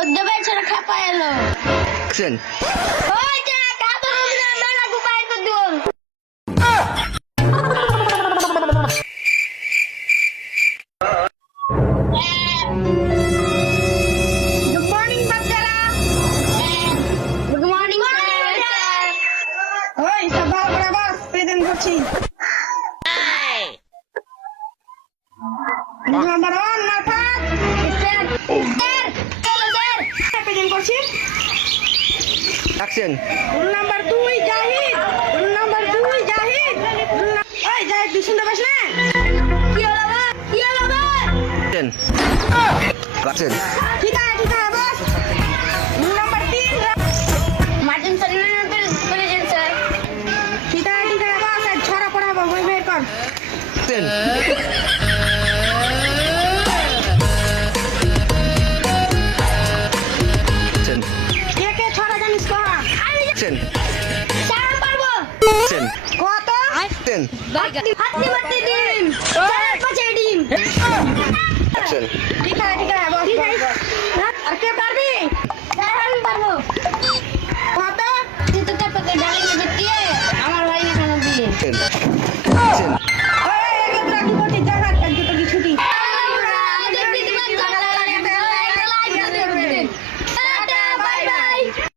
অধ্যবের ছেড়ে খেপা এলো। অ্যাকশন। ওই যে কাপড় উঠলে মেলা গুপাই করে দিব। গুড মর্নিং বাচ্চারা। Good morning sir. ওই সব ভালো করে বস, প্রেজেন্ট করছি। নাম্বার 1 মারফাত স্যার চলো স্যার। প্রেজেন্ট করছি। Action. Rule number 2 Zahid. Rule number 2 Zahid. ওই জাহিদ তুই শুনতে পাস না? কি হলো আবার? কি হলো আবার? অ্যাকশন। অ্যাকশন। ঠিক আছে boss. Roll number 3 Martin certificate present sir. ঠিক আছে বস, আজ ছড়া পড়াবো, বই বের কর। অ্যাকশন। অ্যাকশন। কে কে ছড়া জানিস কহ? অ্যাকশন। স্যার পারবো। অ্যাকশন। কত? অ্যাকশন। হাতি মারতে ডিম। স্যার পাশে ডিম। অ্যাকশন। ঠিক আছে বস। আর কে পারবি?